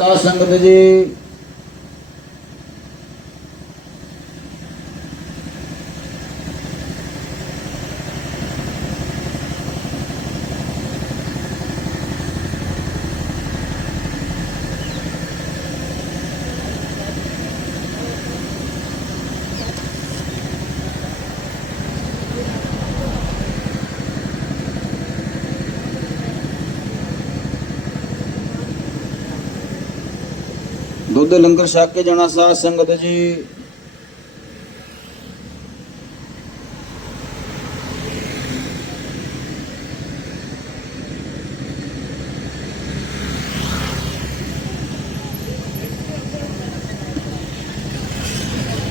ਸੰਗਤ ਜੀ ਦੁੱਧ ਲੰਗਰ ਛਕ ਕੇ ਜਾਣਾ ਸਾਧ ਸੰਗਤ ਜੀ।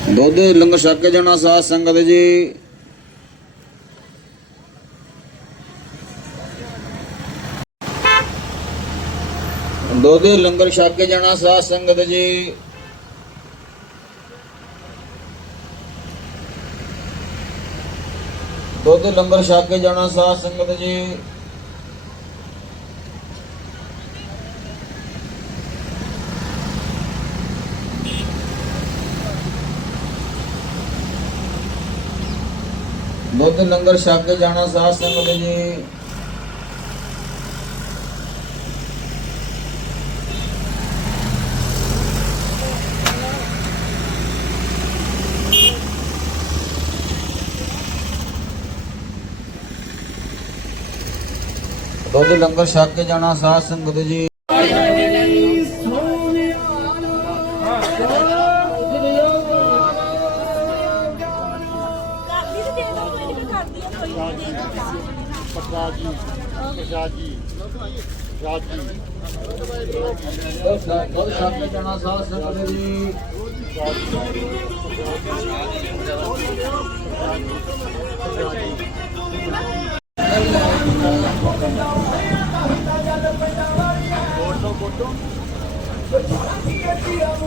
ਦੁੱਧ ਲੰਗਰ ਛਕ ਕੇ ਜਾਣਾ ਸਾਧ ਸੰਗਤ ਜੀ। ਦੁੱਧ ਲੰਗਰ ਛਕ ਕੇ ਜਾਣਾ ਸਾਧ ਸੰਗਤ ਜੀ। ਦੁੱਧ ਲੰਗਰ ਛਕ ਕੇ ਜਾਣਾ ਸਾਧ ਸੰਗਤ ਜੀ। ਦੁੱਧ ਲੰਗਰ ਛਕ ਕੇ ਜਾਣਾ ਸਾਧ ਸੰਗਤ ਜੀ। ਦੁੱਧ ਲੰਗਰ ਛਕ ਕੇ ਜਾਣਾ ਸਾਧ ਸੰਗਤ ਜੀ। ਕਰਦੀ ਤੇ ਦੇ ਦੋ ਕੋਈ ਨਹੀਂ ਕਰਦੀ ਆ ਕੋਈ ਨਹੀਂ ਦੇ ਦੋ ਪ੍ਰਸਾਦ ਜੀ ਪ੍ਰਸਾਦ ਜੀ ਪ੍ਰਸਾਦ ਜੀ। ਦੁੱਧ ਛਕ ਕੇ ਜਾਣਾ ਸਾਧ ਸੰਗਤ ਜੀ। momento. Pues para ti es vida,